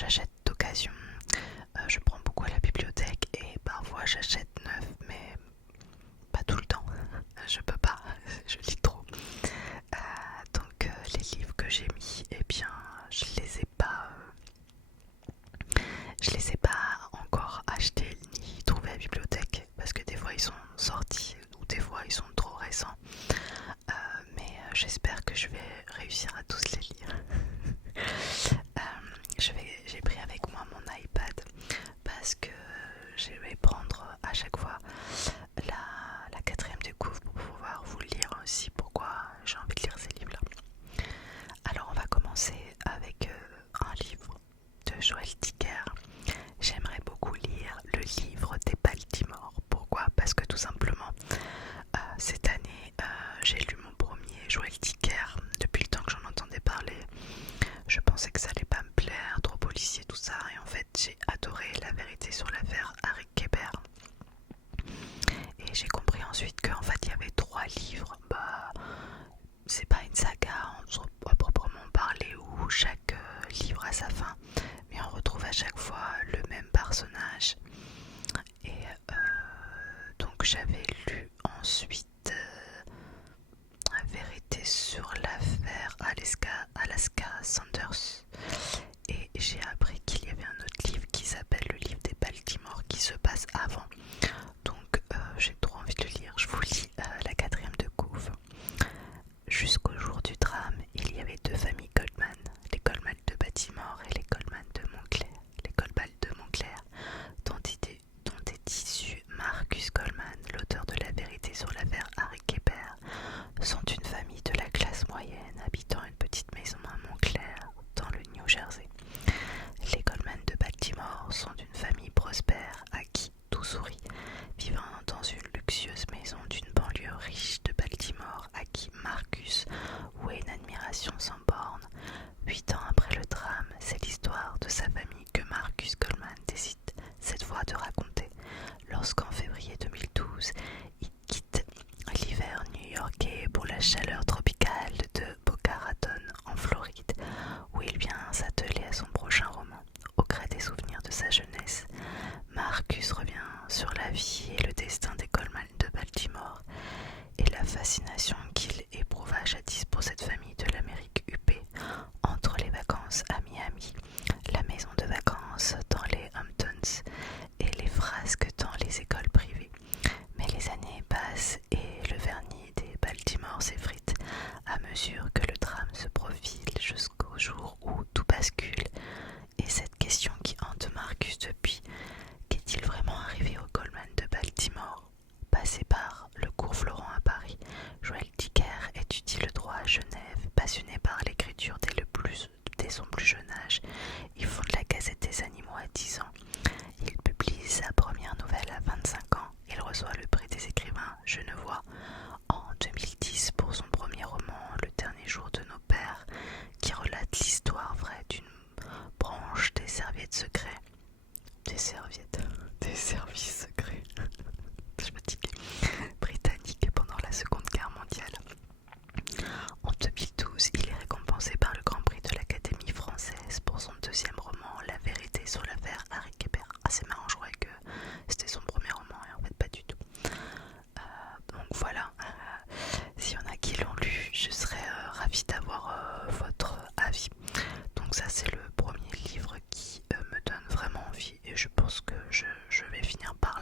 j'achète d'occasion, je prends beaucoup à la bibliothèque et parfois j'achète neuf, mais pas tout le temps. Je peux pas, je lis trop. Les livres que j'ai mis, eh bien, je les ai pas encore achetés ni trouvés à la bibliothèque parce que des fois ils sont sortis ou des fois ils sont trop récents. J'espère que je vais réussir à tous les lire. J'ai pris avec moi mon iPad parce que je vais prendre à chaque fois la quatrième de couve pour pouvoir vous le lire aussi pourquoi j'ai envie de lire ces livres là. Alors on va commencer avec un livre de Joël Dicker. J'aimerais beaucoup lire le livre des Baltimore. Pourquoi? Parce que tout simplement cette année j'ai lu mon premier Joël Dicker. Depuis le temps que j'en entendais parler, je pensais que ça allait pas me plaire, trop policier tout ça, et en fait j'ai adoré La vérité sur l'affaire Harry Kéber. Et j'ai compris ensuite qu'en fait il y avait 3 livres. C'est pas une saga à proprement parler où chaque livre a sa fin, mais on retrouve à chaque fois le même personnage. Et donc j'avais lu ensuite La vérité sur l'affaire Alaska Sanders, et j'ai appris qu'il y avait un autre livre qui s'appelle le livre des Baltimore qui se passe avant. Donc j'ai trop envie de le lire. Je vous lis la quatrième de couve. Jusqu'au jour du drame, il y avait 2 familles Goldman, les Goldman de Baltimore et les Goldman de Montclair. Les Goldman de Montclair, dont est issu Marcus Goldman, l'auteur de La vérité sur l'affaire Harry Kéber, sont une famille de la classe moyenne habitant une petite maison à Montclair, dans le New Jersey. Les Goldman de Baltimore sont d'une famille prospère à qui tout sourit, vivant dans une luxueuse maison d'une banlieue riche de Baltimore à qui Marcus vouait une admiration sans borne. 8 ans après le drame, c'est l'histoire de sa famille que Marcus Goldman décide cette fois de raconter, lorsqu'en février 2012, il quitte l'hiver new-yorkais pour la chaleur tropicale de Boca Raton en Floride, où il vient s'atteler à son prochain roman. Au gré des souvenirs de sa jeunesse, Marcus revient sur la vie et le destin des Goldman de Baltimore et la fascination qu'il éprouva jadis pour cette famille de l'Amérique huppée entre les vacances à Miami, la maison de vacances dans les Hamptons et les frasques dans les écoles privées. Mais les années passent et le vernis des Baltimore s'effrite à mesure que le drame se profile jusqu'au jour où tout bascule. Et cette question qui hante Marcus depuis: qu'est-il vraiment arrivé aux Goldman de Baltimore? Passé par le cours Florent à Paris, Joël Dicker étudie le droit à Genève. Passionné par l'écriture dès son plus jeune âge, il fonde la Gazette des animaux à 10 ans. Il publie sa première nouvelle à 25 ans. Il reçoit le prix des écrivains Genevois en 2010 pour son premier roman Le dernier jour de nos pères, qui relate l'histoire vraie d'une branche des serviettes secrets. Des services secrets. Je me dis britanniques pendant la Seconde Guerre mondiale. En 2012, il est récompensé par le Grand Prix de l'Académie française pour son deuxième roman, La vérité sur l'affaire Harry Kéber. Ah, c'est marrant, je croyais que c'était son premier roman et en fait pas du tout. Donc voilà, s'il y en a qui l'ont lu, je serais ravie d'avoir votre avis. Donc ça, c'est le premier livre qui me donne vraiment envie et je pense que je vais finir par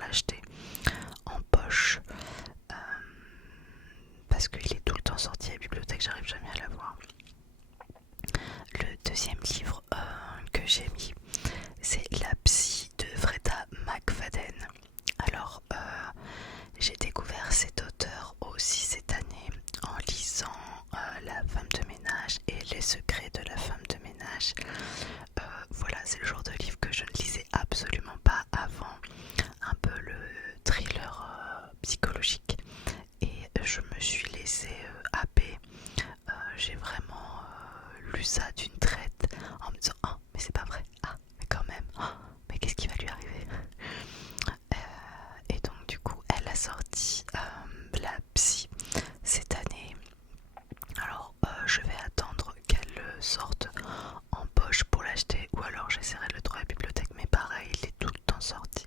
l'acheter ou alors j'essaierai de le trouver à la bibliothèque, mais pareil, il est tout le temps sorti.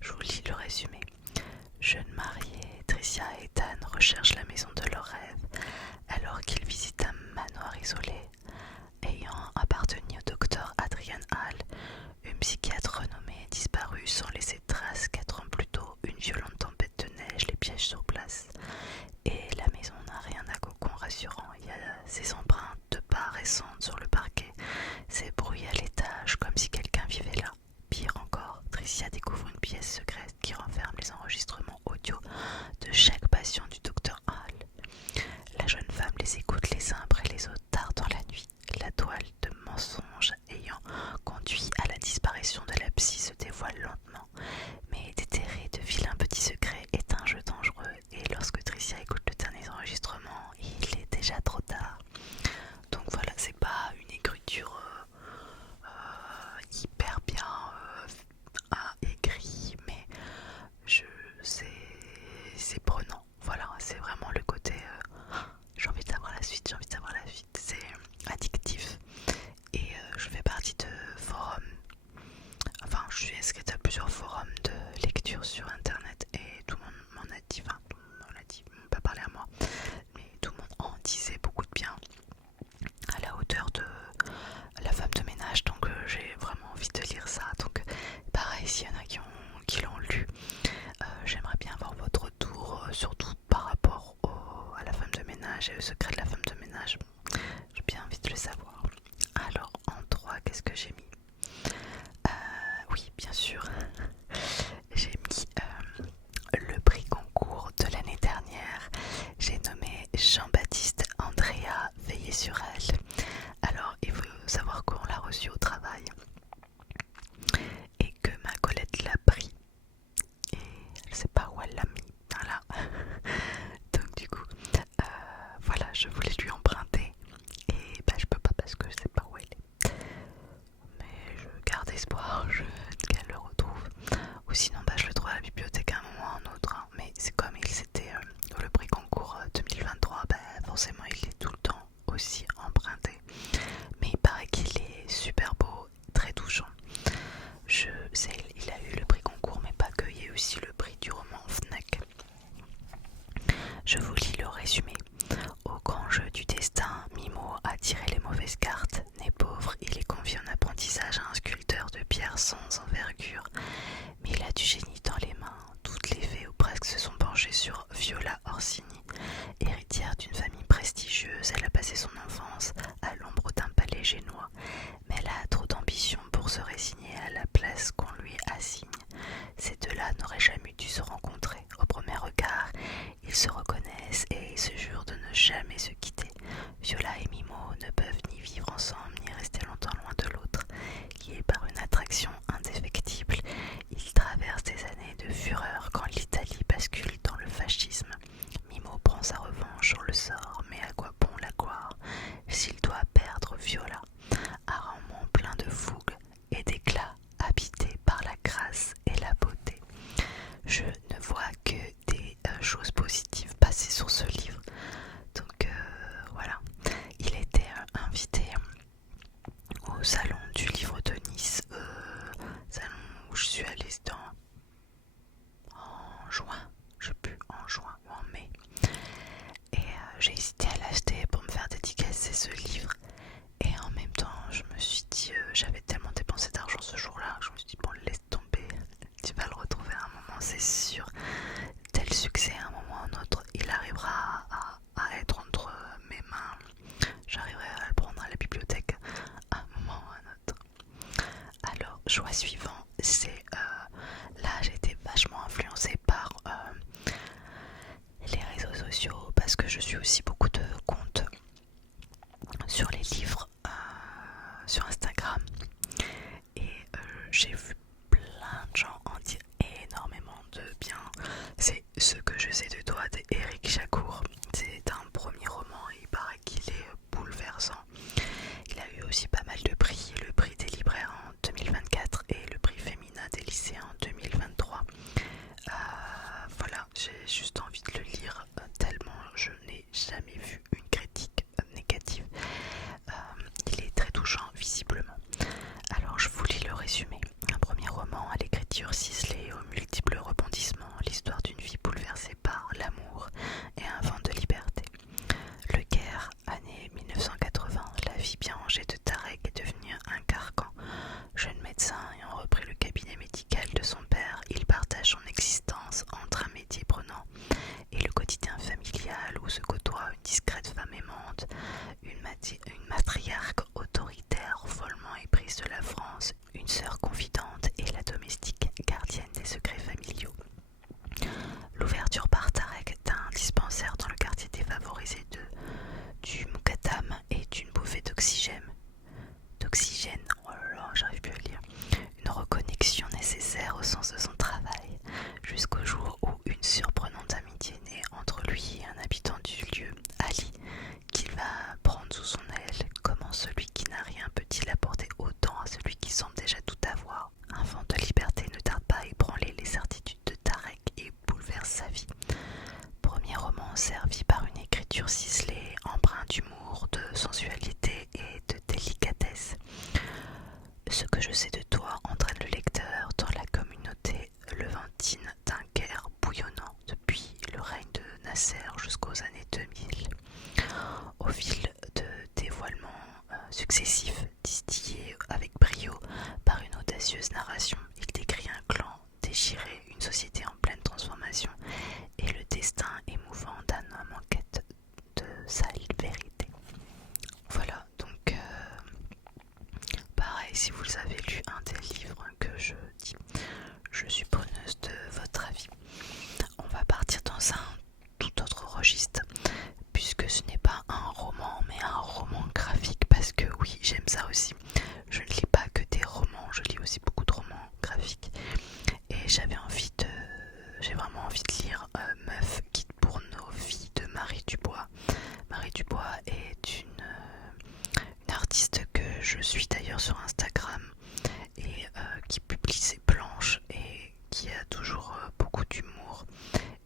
Je vous lis le résumé. Jeunes mariés, Tricia et Ethan recherchent la maison de leurs rêves alors qu'ils visitent un manoir isolé ayant appartenu au docteur Adrian Hall, une psychiatre renommée disparue sans laisser de traces 4 ans plus tôt. Une violente tempête de neige les piège sur place et la maison n'a rien d'un cocon rassurant. Il y a ses empreintes de pas récentes sur le parquet, ses bruits à l'étage comme si quelqu'un vivait là. Pire encore, Tricia découvre une pièce secrète qui renferme les enregistrements audio de chaque patient du docteur Hall. La jeune femme les écoute les uns après les autres tard dans la nuit. La toile de mensonges ayant conduit à la disparition de la psy se dévoile lentement, mais déterré de vilains petits secrets est un jeu dangereux, et lorsque Tricia écoute le dernier enregistrement, il est déjà trop tard. Donc voilà, c'est pas une écriture hyper bien écrit, mais c'est prenant. Voilà, c'est vraiment le côté j'ai envie de savoir la suite, c'est addictif. Et je fais partie de forums, enfin je suis inscrite à plusieurs forums de lecture sur internet et tout le monde m'en a dit, enfin tout le monde m'en a dit, on pas parlé à moi, mais tout le monde en disait beaucoup de bien, à la hauteur de La femme de ménage, donc j'ai vraiment envie de lire ça. Donc pareil, s'il y en a qui l'ont lu, j'aimerais bien avoir votre retour, surtout par rapport à La femme de ménage et au secret de la femme de ménage. J'ai bien envie de le savoir. Alors en 3, qu'est-ce que j'ai mis? Oui, bien sûr, j'ai mis le prix concours de l'année dernière. J'ai nommé Jean-Baptiste Andrea, Veillez sur elle. Alors il faut savoir qu'on l'a reçu au travail et que ma Colette l'a pris et elle sait pas où elle l'a mis. Voilà. Donc du coup, voilà, je voulais lui emprunter et je peux pas parce que je sais pas où elle est. Mais je garde espoir qu'elle le retrouve. Ou sinon, je le trouve à la bibliothèque à un moment ou à un autre. Hein. Mais c'est comme il c'était le prix concours 2023, forcément il est tout le temps aussi emprunté. Mais il paraît qu'il est super beau, très touchant. Il a eu le prix concours, mais pas que, il y a eu aussi le prix du roman Fnac. Je vous lis le résumé. Au grand jeu du destin, Mimo a tiré les mauvaises cartes. Né pauvre, il est confié en apprentissage à un sculpteur de pierre sans envergure. Mais il a du génie dans les mains. Toutes les fées ou presque se sont penchées sur Viola Orsini. Héritière d'une famille prestigieuse, elle a passé son enfance à l'ombre d'un palais génois. Mais elle a trop d'ambition pour se résigner à la place qu'on lui assigne. Ces deux-là n'auraient jamais dû se rencontrer. Au premier regard, ils se reconnaissent et se jurent de ne jamais se quitter. Viola et Mimo ne peuvent ni vivre ensemble ni rester longtemps loin de l'autre. Liés par une attraction indéfectible, ils traversent des années de fureur quand l'Italie bascule dans le fascisme. Mimo prend sa revanche sur le sort, mais à quoi bon la gloire s'il doit perdre Viola? Un roman plein de fougue et d'éclat, habité par la grâce et la beauté. Je ne vois que des choses positives passées sur ce livre. Donc voilà, il était invité au salon du livre de Nice, salon où je suis allée en juin, je sais plus, en juin ou en mai. Et j'ai hésité à l'acheter pour me faire dédicacer ce livre. Et en même temps, je me suis dit, j'avais tellement dépensé d'argent ce jour-là, je me suis dit, bon, laisse tomber, tu vas le retrouver à un moment, c'est sûr. Tel succès, à un moment ou à un autre, il arrivera à être entre mes mains. J'arriverai à le prendre à la bibliothèque à un moment ou à un autre. Alors, choix suivant, c'est là j'ai été vachement influencée par les réseaux sociaux parce que je suis aussi beaucoup de comptes sur les livres sur Instagram et j'ai vu plein de gens en dire énormément de bien. C'est Ce que je sais de toi d'Éric Chacour. C'est un premier roman et il paraît qu'il est bouleversant. Il a eu aussi pas mal de prix, le prix des libraires en 2024 et le prix féminin des lycéens en 2023. Voilà, j'ai juste envie de le lire tellement je n'ai jamais vu une critique négative. Il est très touchant visiblement. écriture ciselée aux multiples rebondissements, l'histoire d'une vie bouleversée par l'amour et un vent de liberté. Le Caire, année 1980, la vie bien rangée de Tarek est devenue un carcan. Jeune médecin ayant repris le cabinet médical de son père, il partage son existence entre un métier prenant et le quotidien familial où se côtoie une discrète femme aimante, une matriarque autoritaire follement éprise de la France, une sœur confidente et la domestique gardienne des secrets familiaux. L'ouverture par Tarek d'un dispensaire dans le quartier défavorisé du Moukatam est une bouffée d'oxygène, oh là là, j'arrive plus à le lire, une reconnexion nécessaire au sens de son travail, jusqu'au jour où une surprenante amitié naît entre lui et un habitant du lieu, Ali, qu'il va prendre sous son aile. Comment celui qui n'a rien peut-il apporter autant à celui qui semble déjà tout avoir? Un vent de liberté ne tarde pas à ébranler les certitudes de Tarek et bouleverse sa vie. Premier roman servi par une écriture ciselée, empreinte d'humour, de sensualité et de délicatesse. Ce que je sais de toi entraîne le lecteur dans la communauté levantine d'un Caire bouillonnant depuis le règne de Nasser jusqu'aux années 2000. Au fil de dévoilements successifs, distillés avec brio par une audacieuse narration, il décrit un clan déchiré, une société en pleine transformation et le destin émouvant d'un homme en quête de sa vérité. Voilà, donc pareil, si vous avez lu un des livres que je dis, je suis preneuse de votre avis. On va partir dans un tout autre registre, puisque ce n'est pas un roman, mais un roman graphique, parce que oui, j'aime ça aussi. Je ne lis pas que des romans, je lis aussi beaucoup de romans graphiques. Et j'ai vraiment envie de lire Meuf, guide pour nos vies de Marie Dubois. Marie Dubois est une artiste que je suis d'ailleurs sur Instagram et qui publie ses planches et qui a toujours beaucoup d'humour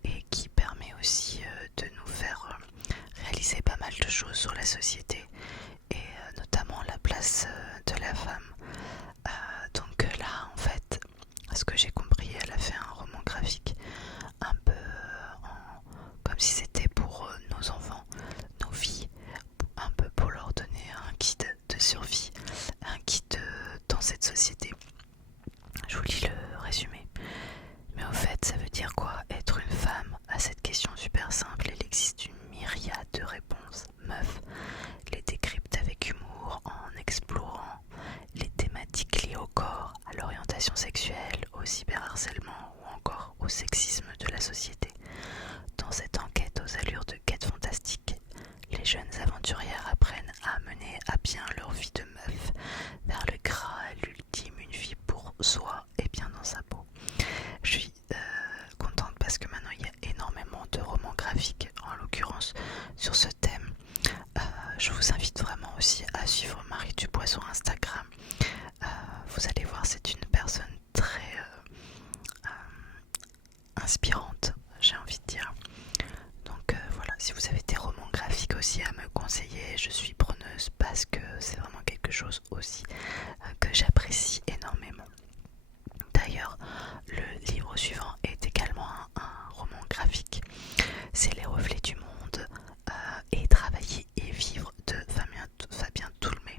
et qui permet aussi de nous faire réaliser pas mal de choses sur la société et notamment la place de la femme. Donc là, en fait, à ce que j'ai compris, elle a fait un roman graphique un peu comme si c'était pour nos enfants, nos vies, un peu pour leur donner un guide de survie, un guide dans cette société. Je vous lis le résumé. Mais au fait, ça veut dire quoi être une femme? À cette question super simple, il existe une myriade de réponses. Meuf les décrypte avec humour en explorant les thématiques liées au corps, à l'orientation sexuelle, au cyberharcèlement ou encore au sexisme de la société. Dans cette enquête aux allures de quête fantastique, les jeunes aventurières apprennent à mener à bien leur vie de meuf vers le Graal ultime, une vie pour soi et bien dans sa peau. Je suis contente parce que maintenant il y a énormément de romans graphiques, en l'occurrence sur ce thème. Je vous invite vraiment aussi à suivre Marie Dubois sur Instagram. Vous allez voir, c'est une personne très inspirante, j'ai envie de dire. Donc voilà, si vous avez des romans graphiques aussi à me conseiller, je suis preneuse parce que c'est vraiment quelque chose aussi que j'apprécie énormément. D'ailleurs, le livre suivant est également un roman graphique. C'est Les Reflets du Monde et Travailler et Vivre de Fabien Toulmé.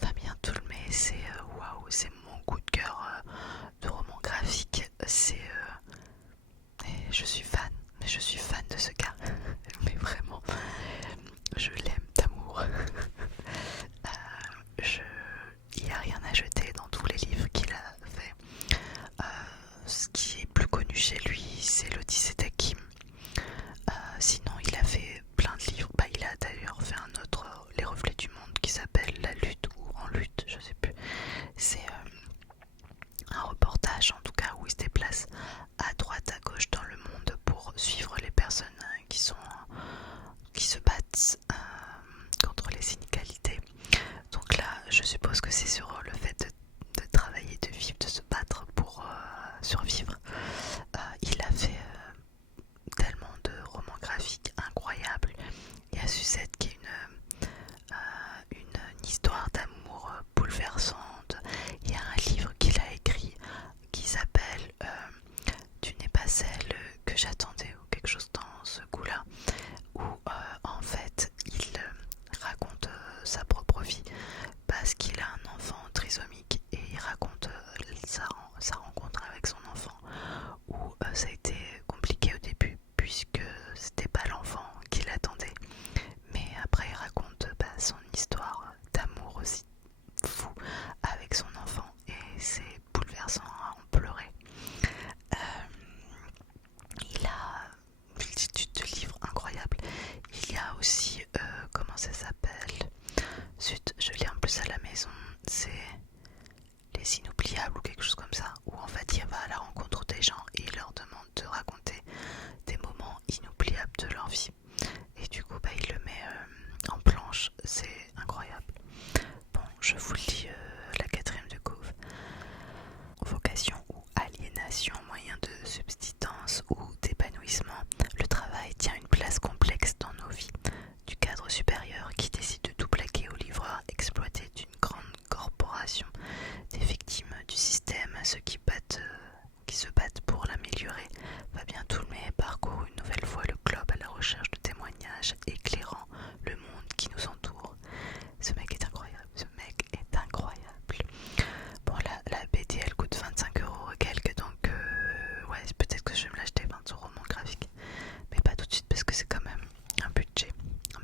Fabien Toulmé, c'est waouh, c'est mon coup de cœur de roman graphique. Je suis fan de ce gars. Mais vraiment, je l'aime d'amour. Il n'y a rien à jeter dans tous les livres qu'il a fait. Ce qui est plus connu chez lui, c'est l'Odyssée d'Hakim. Sinon, il a fait plein de livres. Il a d'ailleurs fait un autre, Les Reflets du Monde, qui s'appelle La Lutte ou En Lutte, je sais plus. C'est sa rencontre avec son enfant, où ça a été compliqué au début puisque c'était pas l'enfant qui l'attendait, mais après il raconte son histoire d'amour aussi fou avec son enfant et c'est bouleversant à en pleurer. Il a une multitude de livres incroyables. Il y a aussi, comment ça s'appelle? Zut, je lis en plus à la maison, c'est Les Inoubliables ou quelque chose comme ça, où en fait il va à la rencontre des gens et il leur demande de raconter des moments inoubliables de leur vie. Et du coup, il le met en planche, c'est incroyable. Bon, je vous lis la quatrième de couve. Vocation ou aliénation, moyen de subsistance ou d'épanouissement, le travail tient une place complexe dans nos vies. Du cadre supérieur qui décide de tout plaquer au livreur exploité d'une grande corporation, des victimes du système à ceux qui se battent pour l'améliorer, Fabien Toulmé parcourt une nouvelle fois le globe à la recherche de témoignages éclairant le monde qui nous entoure. Ce mec est incroyable, ce mec est incroyable. Bon, la BD elle coûte 25€ et quelques, donc ouais, peut-être que je vais me l'acheter 20€ mon graphique, mais pas tout de suite parce que c'est quand même un budget.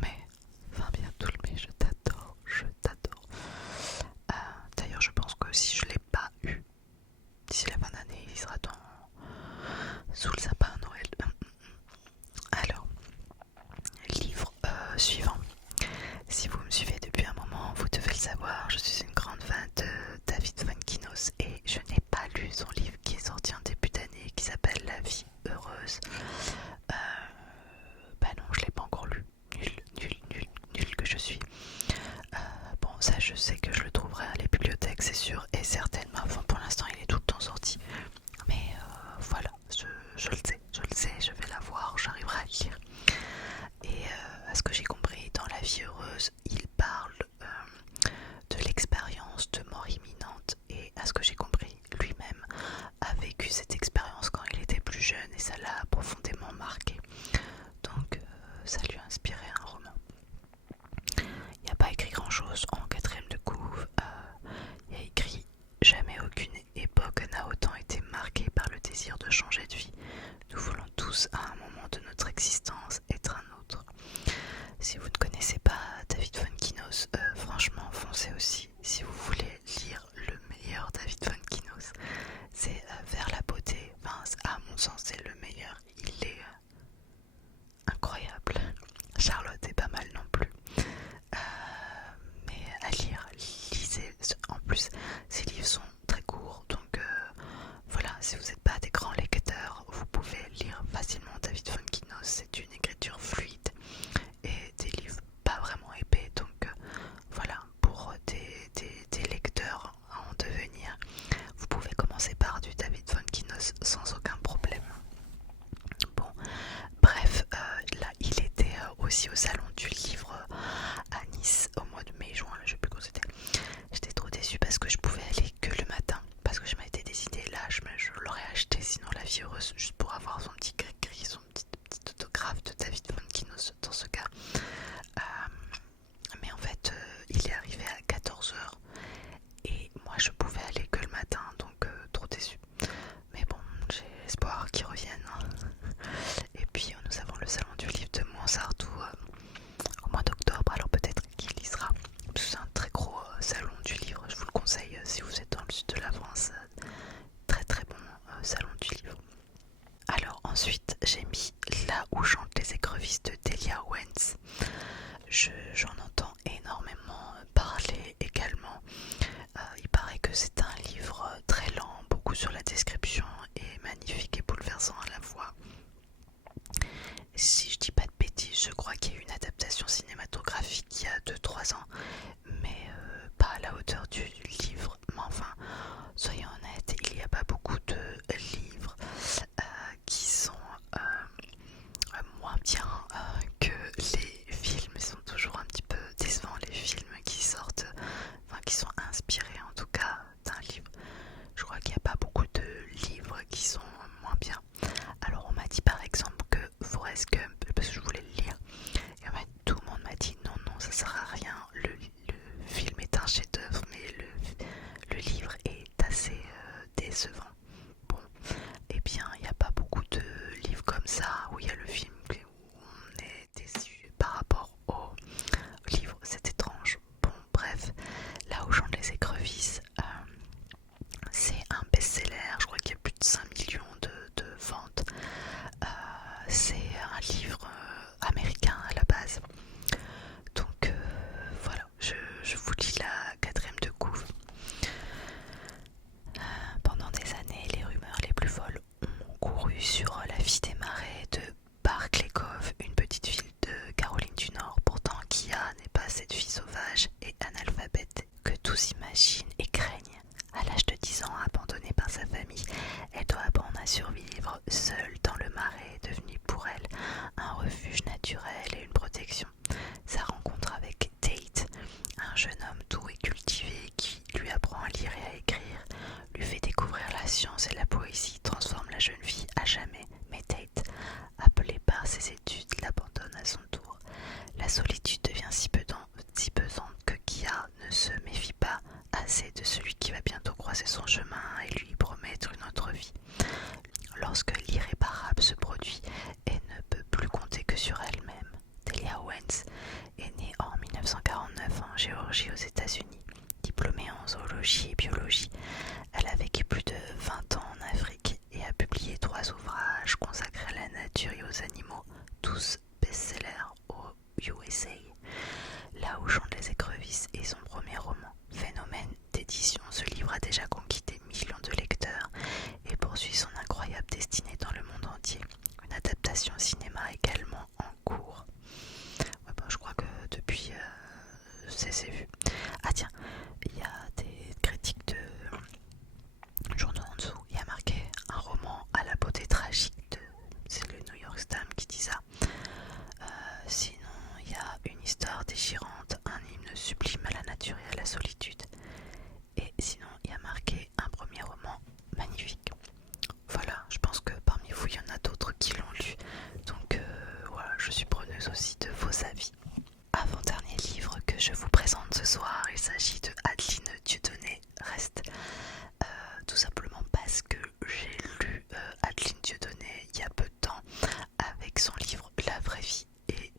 Mais Fabien Toulmé, je t'adore, je t'adore. D'ailleurs, je pense que si je l'ai pas eu d'ici la fin d'année, il sera sous le sapin à Noël. Alors, livre suivant. Si vous me suivez depuis un moment, vous devez le savoir, je suis une grande fan de David Fuenkinos et je n'ai pas lu son livre qui est sorti en début d'année qui s'appelle La vie heureuse. Non, je l'ai pas encore lu. Nul que je suis. Bon, ça je sais que je le trouverai à la bibliothèque, c'est sûr et certainement. Enfin, pour l'instant, il est tout le temps sorti. Mais voilà, je le sais, je vais l'avoir, j'arriverai à le lire. Et à ce que j'ai compris, dans La vie heureuse, il parle de l'expérience de mort imminente. Et à ce que j'ai compris, lui-même a vécu cette expérience quand il était plus jeune et ça l'a profondément marqué. Donc ça lui a inspiré un roman. Il n'y a pas écrit grand chose en quatrième de couve. Il y a écrit jamais aucune époque n'a autant été marquée par le désir de changer de vie. Nous voulons tous à un moment de notre existence être un autre. Si vous ne connaissez pas David Fuenkinos, franchement foncez aussi. Si vous voulez lire le meilleur David Fuenkinos, c'est Vers la beauté. Enfin, à mon sens c'est le meilleur. Il est incroyable. Charlotte est pas mal non plus. Mais à lire, lisez. En plus, ces livres sont très courts, donc voilà, si vous n'êtes pas des grands lecteurs, vous pouvez lire facilement David Fuenkinos. C'est une écriture fluide et des livres pas vraiment épais, donc voilà, pour des lecteurs en devenir, vous pouvez commencer par du David Fuenkinos sans aucun problème. Bon, bref, là il était aussi au salon du livre à Nice au mois de mai-juin, je sais plus quand c'était. J'étais trop déçue parce que je pouvais aller que le matin, parce que je m'étais décidée là, je l'aurais acheté sinon La vie heureuse, juste pour avoir son petit gris, son petit autographe de David Fuenkinos dans ce cas. Mais en fait, il est arrivé à 14h et moi je pouvais aller que le matin, donc trop déçue. Mais bon, j'ai espoir qu'il revienne. Et puis nous avons le salon du livre de Montsartou au mois d'octobre, alors peut-être qu'il y sera. C'est un très gros salon du livre, je vous le conseille si vous êtes dans le sud de la France. Très très bon salon du livre. Alors ensuite j'ai mis Là où chantent les écrevisses de Delia Owens. J'en entends énormément parler également. Il paraît que c'est un livre très lent, beaucoup sur la description et magnifique et bouleversant à la fois. Si je dis pas de bêtises, je crois qu'il y a eu une adaptation cinématographique il y a 2-3 ans, mais pas à la hauteur du livre. Mais enfin, soyons honnêtes, il n'y a pas beaucoup de livres qui sont moins bien que les films. Ils sont toujours un petit peu décevants, les films qui sortent, enfin qui sont inspirés en tout cas d'un livre. Je crois qu'il n'y a pas beaucoup de livres qui sont moins bien. Alors on m'a dit par exemple que Forrest Gump, parce que je voulais le lire, et en fait, tout le monde m'a dit non, ça sert à rien, le film est un chef-d'œuvre, mais le livre est assez décevant. Bon, eh bien, il n'y a pas beaucoup de livres comme ça où il y a le film où on est déçu par rapport au livre, c'est étrange. Bon, bref, là où chante les écrevisses, c'est un best-seller, je crois qu'il y a plus de 5 millions de ventes. C'est un livre américain à la base. Donc voilà, je vous lis la quatrième de couve. Pendant des années, les rumeurs les plus folles ont couru sur la vie des marais de Barclay Cove, une petite ville de Caroline du Nord. Pourtant, Kia n'est pas cette fille sauvage et analphabète que tous imaginent et craignent. À l'âge de 10 ans, abandonnée par sa famille, elle doit apprendre à survivre seule dans le marais, devenu pour elle un refuge naturel et une protection. Sa rencontre avec Tate, un jeune homme doux et cultivé qui lui apprend à lire et à écrire, lui fait découvrir la science et la poésie, transforme la jeune fille à jamais. Mais Tate, appelé par ses études, l'abandonne à son tour. La solitude devient si pesante que Kia ne se méfie pas assez de celui qui va bientôt croiser son chemin et lui promettre une autre vie. Lorsque l'irréparable se produit, elle ne peut plus compter que sur elle-même. Delia Owens est née en 1949 en Géorgie aux États-Unis. Diplômée en zoologie et biologie, elle a vécu plus de 20 ans en Afrique et a publié 3 ouvrages consacrés à la nature et aux animaux, tous best-sellers aux USA. Là où chantent les écrevisses est son premier roman. Phénomène d'édition, ce livre a déjà conquis des millions de lecteurs et poursuit son incroyable destinée dans le monde entier. Une adaptation cinéma également en cours. Ouais, bah, je crois que depuis, c'est vu. Ah tiens, il y a des critiques de journaux en dessous. Il y a marqué un roman à la beauté tragique. C'est le New York Times qui dit ça. Sinon, il y a une histoire déchirante, un hymne sublime à la nature et à la solitude. Et sinon, il y a marqué un premier roman magnifique. Voilà, je pense que parmi vous, il y en a d'autres qui l'ont lu. Donc voilà, je suis preneuse aussi de vos avis. Avant-dernier livre que je vous présente ce soir, il s'agit de Adeline Dieudonné Reste. Tout simplement parce que j'ai lu Adeline Dieudonné il y a peu de temps avec son livre La vraie vie et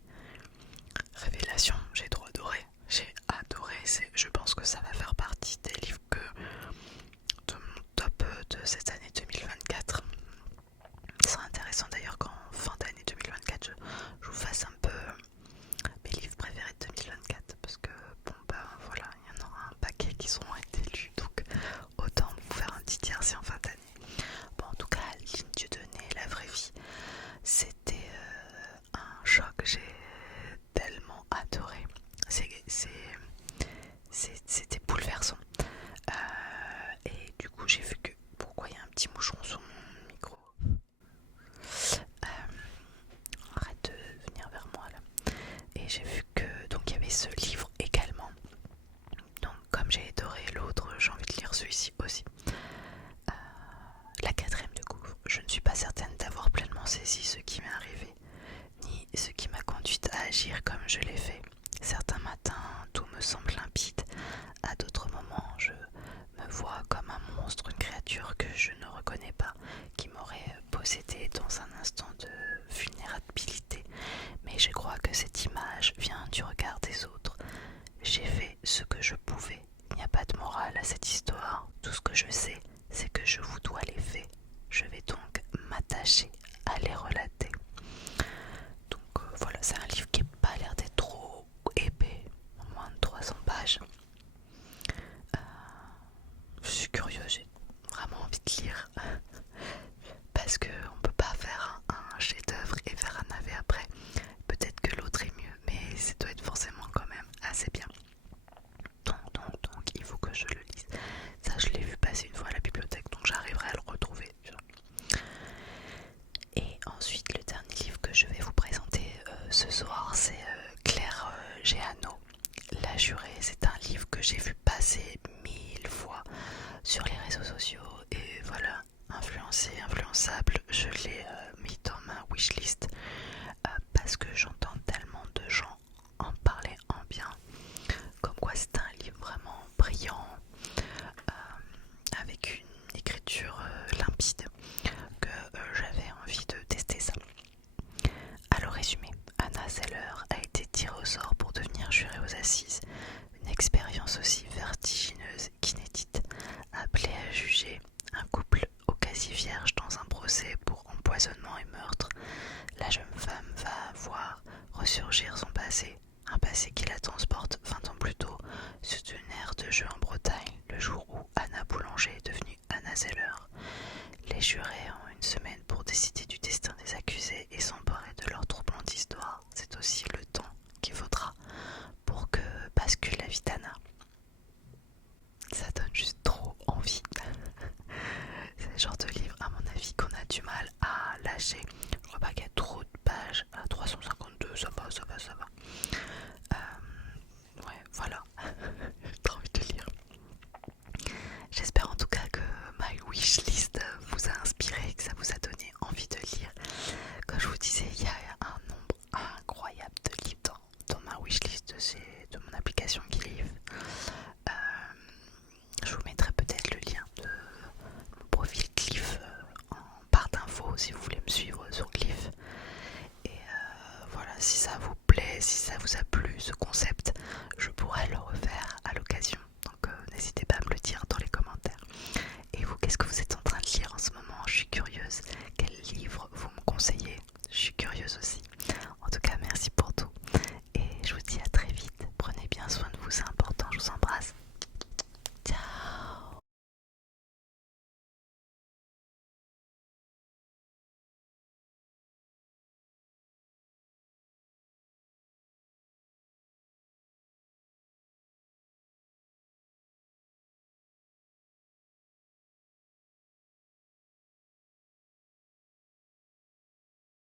Révélation. J'ai trop adoré. J'ai adoré. Je pense que ça va faire partie des livres de mon top de cette année 2024. Ce sera intéressant d'ailleurs qu'en fin d'année 2024 je vous fasse un peu mes livres préférés de 2024 parce que bon bah voilà, il y en aura un paquet qui seront été lus, donc autant vous faire un petit tiercé en fin d'année. Bon, en tout cas, Adeline Dieudonné, La vraie vie, c'était un choc. J'ai tellement adoré. C'était bouleversant. Et du coup, j'ai vu que pourquoi il y a un petit moucheron sur mon micro. Arrête de venir vers moi là. Et j'ai vu que donc il y avait ce livre également. Donc comme j'ai adoré l'autre, j'ai envie de lire celui-ci aussi. La quatrième de couve. Je ne suis pas certaine d'avoir pleinement saisi ce qui m'est arrivé, ni ce qui m'a conduite à agir comme je l'ai fait. Certains matins, tout me semble limpide. À d'autres moments, je me vois comme un monstre, une créature que je ne reconnais pas, qui m'aurait possédé dans un instant de vulnérabilité. Mais je crois que cette image vient du regard des autres. J'ai fait ce que je pouvais. Il n'y a pas de morale à cette histoire. Tout ce que je sais, c'est que je vous dois les faits. Je vais donc m'attacher à les relater. Donc voilà, c'est un livre qui n'a pas l'air d'être trop épais, moins de 300 pages. Je suis curieuse, j'ai vraiment envie de lire parce qu'on ne peut pas faire un chef-d'œuvre et faire un navet après. Peut-être que l'autre est mieux, mais ça doit être forcément quand même assez bien. Donc il faut que je le lise. Ça, je l'ai vu passer une fois à la bibliothèque, donc j'arriverai à le retrouver. Et ensuite, le dernier livre que je vais vous présenter ce soir, c'est Claire Géano, La Jurée. C'est un livre empoisonnement et meurtre, la jeune femme va voir ressurgir son passé, un passé qui la transporte 20 ans plus tôt sur une aire de jeu en Bretagne.